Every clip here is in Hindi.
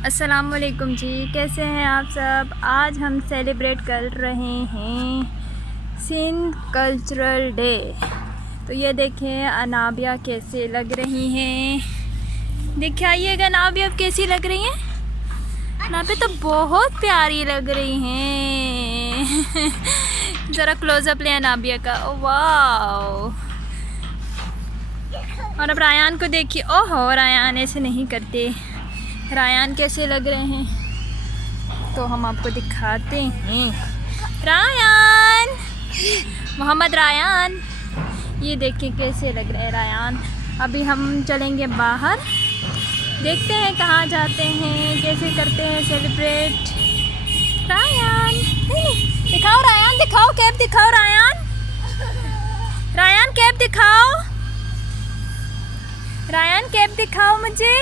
अस्सलामुअलैकुम जी, कैसे हैं आप सब। आज हम सेलिब्रेट कर रहे हैं सिंध कल्चरल डे। तो ये देखें अनाबिया कैसे लग रही हैं। दिखाइएगा अनाबिया कैसी लग रही हैं। अनाबिया तो बहुत प्यारी लग रही हैं। ज़रा क्लोज़अप लें अनाबिया का। ओ वाह। और अब रायान को देखिए। ओहो, रायान ऐसे नहीं करते। रायान कैसे लग रहे हैं तो हम आपको दिखाते हैं। रायान, मोहम्मद रायान, ये देखिए कैसे लग रहे हैं रायान। अभी हम चलेंगे बाहर, देखते हैं कहाँ जाते हैं, कैसे करते हैं सेलिब्रेट। रायान नहीं, दिखाओ रायान, दिखाओ कैप, दिखाओ रायान। रायान कैप दिखाओ, रायान कैप दिखाओ मुझे।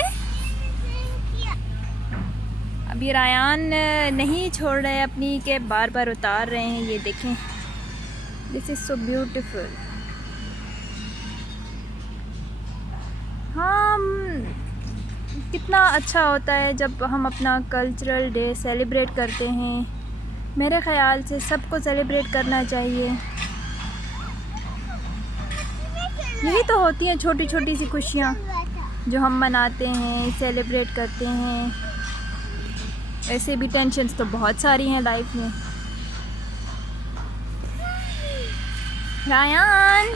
अभी रायान नहीं छोड़ रहे अपनी कैप, बार बार उतार रहे हैं। ये देखें, दिस इज़ सो ब्यूटीफुल। हाँ, कितना अच्छा होता है जब हम अपना कल्चरल डे सेलिब्रेट करते हैं। मेरे ख़्याल से सबको सेलिब्रेट करना चाहिए। यही तो होती हैं छोटी छोटी सी खुशियाँ जो हम मनाते हैं, सेलिब्रेट करते हैं। ऐसे भी टेंशन्स तो बहुत सारी हैं लाइफ में। रायान,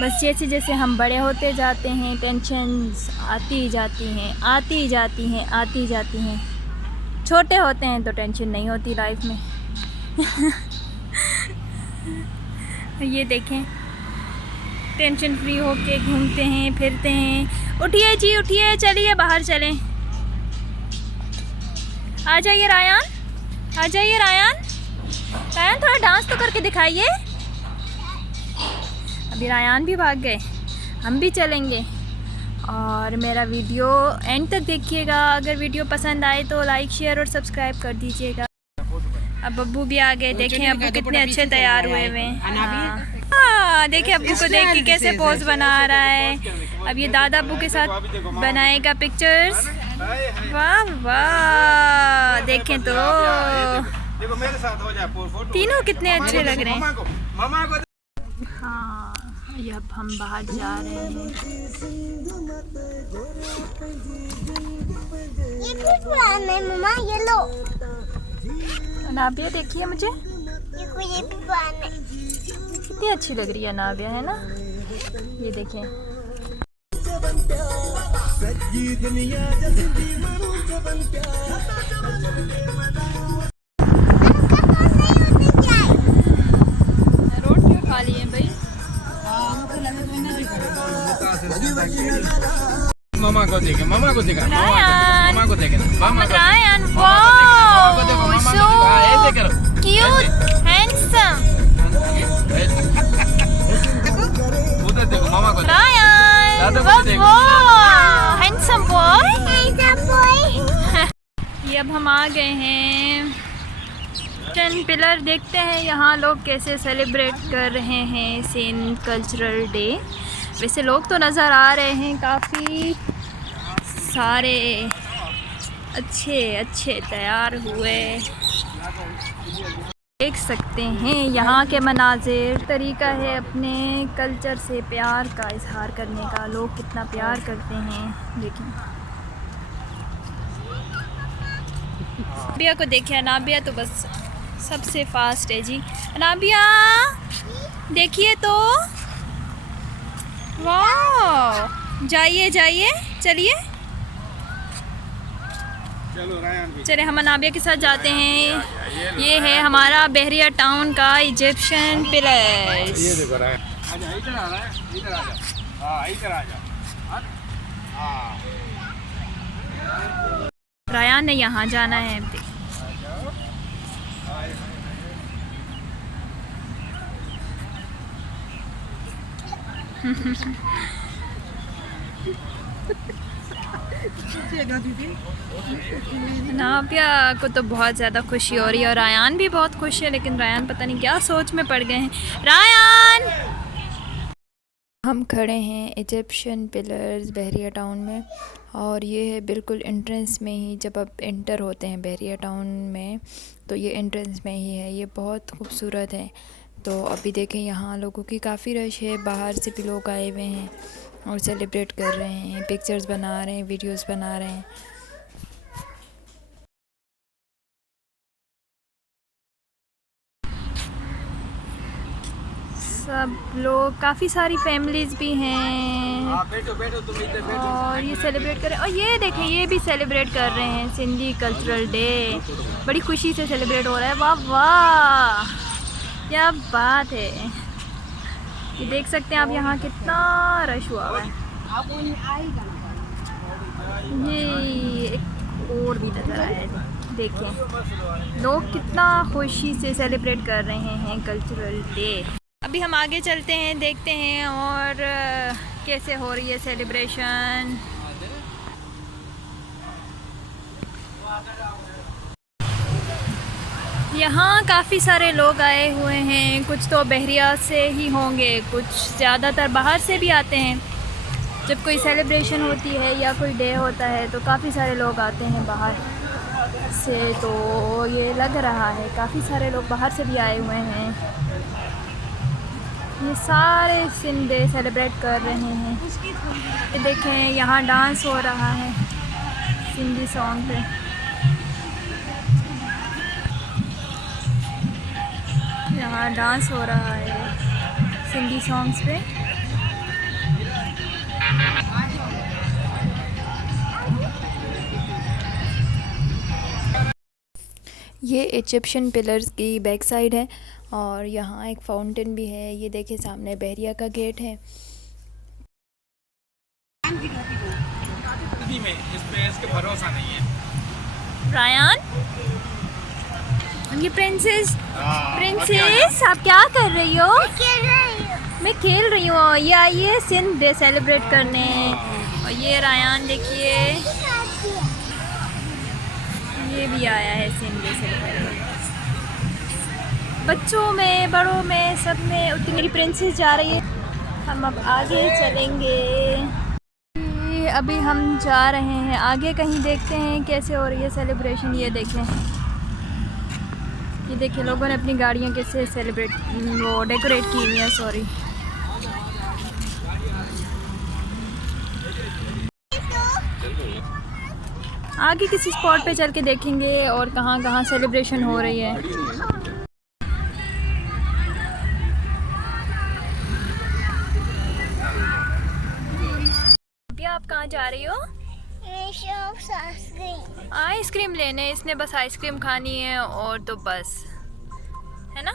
बस जैसे जैसे हम बड़े होते जाते हैं टेंशन्स आती जाती हैं, आती जाती हैं, आती जाती हैं। छोटे होते हैं तो टेंशन नहीं होती लाइफ में। ये देखें, टेंशन फ्री होके घूमते हैं, फिरते हैं। उठिए जी, उठिए, चलिए बाहर चलें। आ जाइए रायान, आ जाइए रायान। रायान थोड़ा डांस तो करके दिखाइए। अभी रायान भी भाग गए, हम भी चलेंगे। और मेरा वीडियो एंड तक देखिएगा। अगर वीडियो पसंद आए तो लाइक, शेयर और सब्सक्राइब कर दीजिएगा। अब अब्बू भी आ गए। देखें अब्बू कितने अच्छे तैयार हुए हुए हैं। हाँ, देखिए अब्बू को देख के कैसे पोज बना रहा है। अब ये दादा अब्बू के साथ बनाएगा पिक्चर्स। वाह वाह, देखें तो देखो मेरे साथ हो जाए, तीनों कितने अच्छे लग रहे हैं। हाँ, अब हम बाहर जा रहे हैं। ये भी पुराना है मम्मा, ये लो। अनाबिया देखिए मुझे, देखो ये भी पुराना है। कितनी अच्छी लग रही है अनाबिया, है ना। ये देखें, रोड क्यों खाली है भाई। मामा को देखे, मामा को देखा, रायान, मामा को देखे ना, मामा को रायान, देखो, वाह, ऐसे करो, क्यूट, हैंडसम। उधर देखो, मामा को रायान, दादा को देखो। Handsome boy. Handsome boy. ये अब हम आ गए हैं 10 पिलर। देखते हैं यहाँ लोग कैसे सेलिब्रेट कर रहे हैं सिंध कल्चरल डे। वैसे लोग तो नज़र आ रहे हैं काफ़ी सारे, अच्छे अच्छे तैयार हुए। देख सकते हैं यहाँ के मनाजिर। तरीका है अपने कल्चर से प्यार का इजहार करने का। लोग कितना प्यार करते हैं, देखें। अनाबिया को देखें, अनाबिया तो बस सबसे फास्ट है जी। अनाबिया देखिए तो, वाह, जाइए जाइए, चलिए चलो रायन भी। चले, हम अनाबिया के साथ जाते हैं। ये है हमारा बहरिया टाउन का इजिप्शियन पिलर्स। ये देखो रायन, आजा इधर आ रहा है, इधर आ जा। हाँ इधर आ जा। हाँ रायान ने यहाँ जाना है। देख, अनाबिया को तो बहुत ज़्यादा खुशी हो रही है और रायान भी बहुत खुश है। लेकिन रायान पता नहीं क्या सोच में पड़ गए हैं। रायान, हम खड़े हैं इजिप्शियन पिलर्स बहरिया टाउन में, और ये है बिल्कुल एंट्रेंस में ही। जब आप एंटर होते हैं बहरिया टाउन में तो ये एंट्रेंस में ही है। ये बहुत खूबसूरत है। तो अभी देखें यहाँ लोगों की काफ़ी रश है, बाहर से भी लोग आए हुए हैं और सेलिब्रेट कर रहे हैं, पिक्चर्स बना रहे हैं, वीडियोस बना रहे हैं। सब लोग, काफ़ी सारी फैमिलीज़ भी हैं बैठो बैठो तुम इधर बैठो। और ये सेलिब्रेट कर रहे हैं। और ये देखें, ये भी सेलिब्रेट कर रहे हैं सिंधी कल्चरल डे। बड़ी खुशी से सेलिब्रेट हो रहा है। वाह वाह, क्या बात है। ये देख सकते हैं आप यहाँ कितना रश हुआ हुआ है। ये एक और भी नज़र आया है, देखें लोग कितना खुशी से सेलिब्रेट कर रहे हैं कल्चरल डे। अभी हम आगे चलते हैं, देखते हैं और कैसे हो रही है सेलिब्रेशन। यहाँ काफ़ी सारे लोग आए हुए हैं, कुछ तो बहरिया से ही होंगे, कुछ ज़्यादातर बाहर से भी आते हैं। जब कोई सेलिब्रेशन होती है या कोई डे होता है तो काफ़ी सारे लोग आते हैं बाहर से। तो ये लग रहा है काफ़ी सारे लोग बाहर से भी आए हुए हैं। ये सारे सिंध डे सेलिब्रेट कर रहे हैं। ये देखें यहाँ डांस हो रहा है सिंधी सॉन्ग पे। यहाँ डांस हो रहा है सिंधी सॉन्ग्स पे। ये इजिप्शियन पिलर्स की बैक साइड है और यहाँ एक फाउंटेन भी है। ये देखिए सामने बहरिया का गेट है। में इसके भरोसा नहीं है। रायन, ये प्रिंसेस आप क्या कर रही हो? मैं खेल रही हूँ। ये आई है सिंध डे सेलिब्रेट करने। और ये रायन देखिए, ये भी आया है सिंध डे सेलिब्रेट। बच्चों में, बड़ों में, सब में। उतनी मेरी प्रिंसेस जा रही है। हम अब आगे चलेंगे। अभी हम जा रहे हैं आगे, कहीं देखते हैं कैसे हो रही है सेलिब्रेशन। ये देखें, ये देखिए लोगों ने अपनी गाड़ियाँ कैसे डेकोरेट की हुई है। सॉरी, आगे किसी स्पॉट पे चल के देखेंगे और कहाँ कहाँ सेलिब्रेशन हो रही है। अभी आप कहाँ जा रही हो? आइसक्रीम लेने। इसने बस आइसक्रीम खानी है और तो बस, है ना?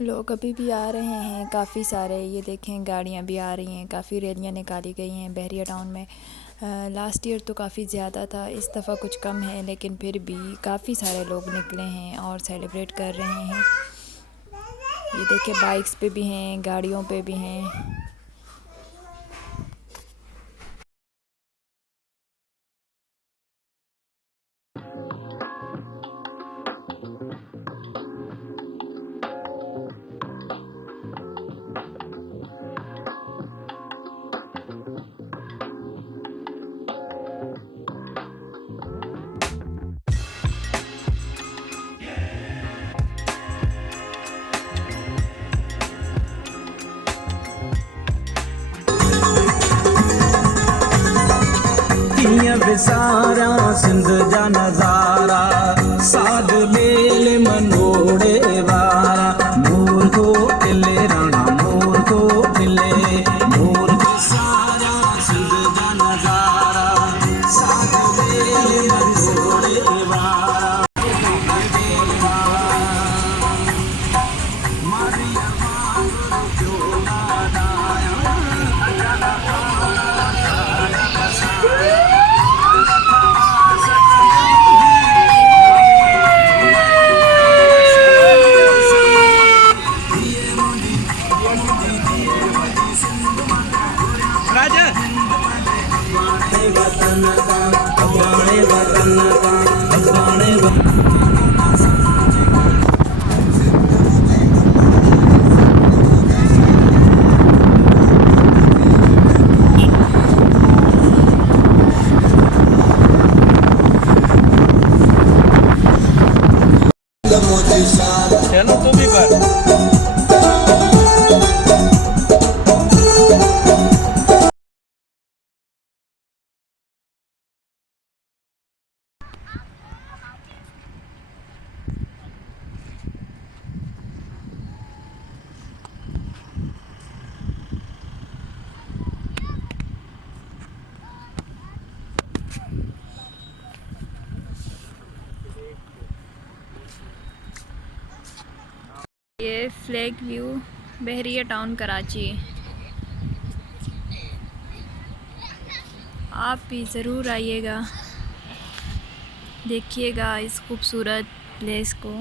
लोग अभी भी आ रहे हैं काफ़ी सारे। ये देखें गाड़ियाँ भी आ रही हैं, काफ़ी रैलियाँ निकाली गई हैं बहरिया टाउन में। लास्ट ईयर तो काफ़ी ज़्यादा था, इस दफ़ा कुछ कम है, लेकिन फिर भी काफ़ी सारे लोग निकले हैं और सेलिब्रेट कर रहे हैं। ये देखिए बाइक्स पे भी हैं, गाड़ियों पे भी हैं। विसारा सिंध जा नज़ारा, साध मेल मनोड़े वारा। मोर को टिले राणा, मोर को टिले, मोर विसारा सिंध जा नज़ारा, साध मेल मनोड़े वारा। ये फ्लैग व्यू बहरिया टाउन कराची। आप भी ज़रूर आइएगा, देखिएगा इस खूबसूरत प्लेस को।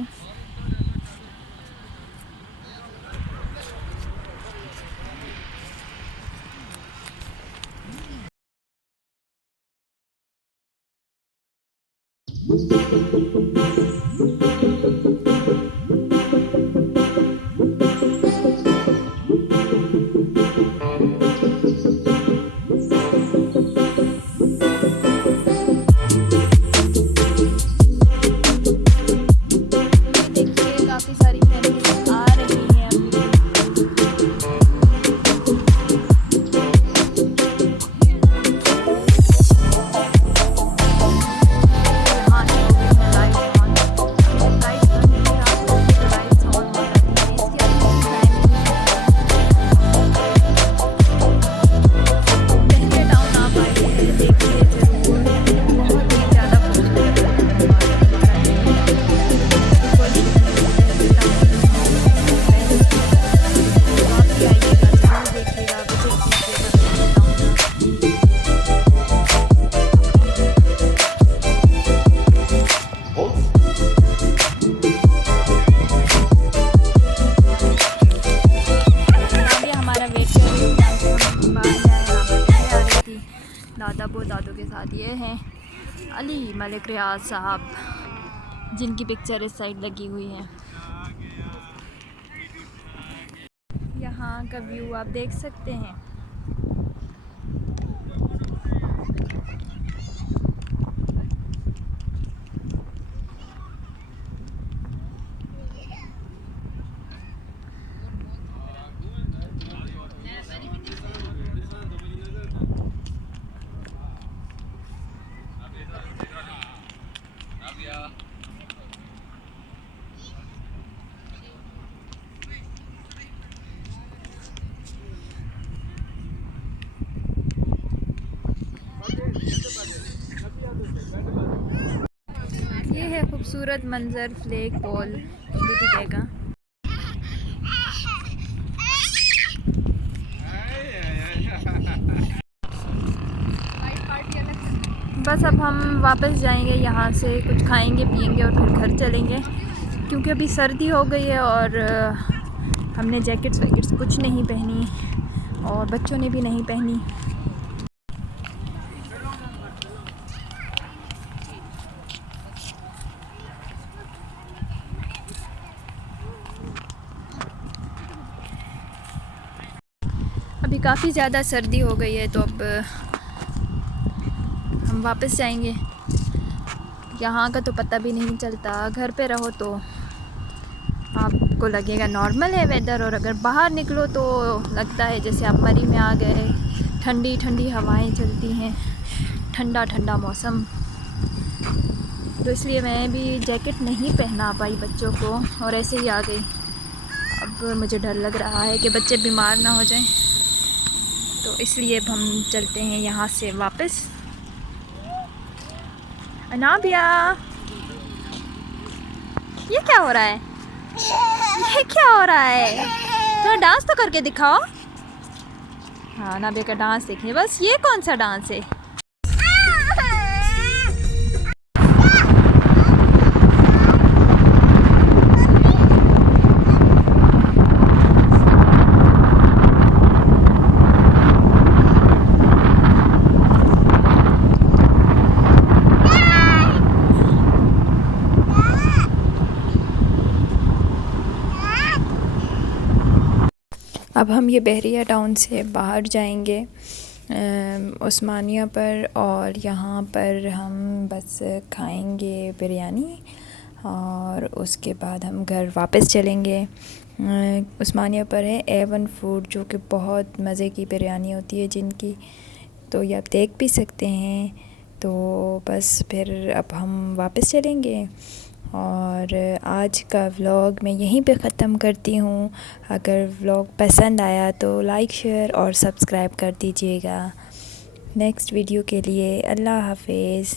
देखिए काफ़ी सारी फैमिली आ रही हैं यहाँ से हो गई है लाइट ऑन। लाइट बंद की रात होती है तो लाइट्स ऑन हो जाती हैं। इसके बहरिया टाउन आप आइए, देखिए ज़रूर, बहुत ही ज़्यादा खूबसूरत दादों के साथ। ये हैं अली मलिक रियाज साहब, जिनकी पिक्चर इस साइड लगी हुई है। यहाँ का व्यू आप देख सकते हैं। ये है खूबसूरत मंजर फ्लैग पॉल बिटिके का। बस अब हम वापस जाएंगे यहाँ से, कुछ खाएंगे पिएंगे और फिर घर चलेंगे, क्योंकि अभी सर्दी हो गई है और हमने जैकेट्स वैकेट्स कुछ नहीं पहनी और बच्चों ने भी नहीं पहनी। अभी काफ़ी ज़्यादा सर्दी हो गई है तो अब हम वापस जाएंगे। यहाँ का तो पता भी नहीं चलता, घर पे रहो तो आपको लगेगा नॉर्मल है वेदर, और अगर बाहर निकलो तो लगता है जैसे आप मरी में आ गए। ठंडी ठंडी हवाएं चलती हैं, ठंडा ठंडा मौसम, तो इसलिए मैं भी जैकेट नहीं पहना पाई बच्चों को और ऐसे ही आ गई। अब मुझे डर लग रहा है कि बच्चे बीमार ना हो जाएं, तो इसलिए अब हम चलते हैं यहाँ से वापस। अनाबिया, ये क्या हो रहा है? ये क्या हो रहा है? थोड़ा डांस तो करके दिखाओ। हाँ, अनाबिया का डांस देखिए। बस ये कौन सा डांस है? अब हम ये बहरिया टाउन से बाहर जाएंगे उस्मानिया पर, और यहाँ पर हम बस खाएंगे बिरयानी और उसके बाद हम घर वापस चलेंगे। उस्मानिया पर है A1 फूड, जो कि बहुत मज़े की बिरयानी होती है जिनकी, तो ये आप देख भी सकते हैं। तो बस फिर अब हम वापस चलेंगे और आज का व्लॉग मैं यहीं पे ख़त्म करती हूँ। अगर व्लॉग पसंद आया तो लाइक शेयर और सब्सक्राइब कर दीजिएगा। नेक्स्ट वीडियो के लिए अल्लाह हाफिज़।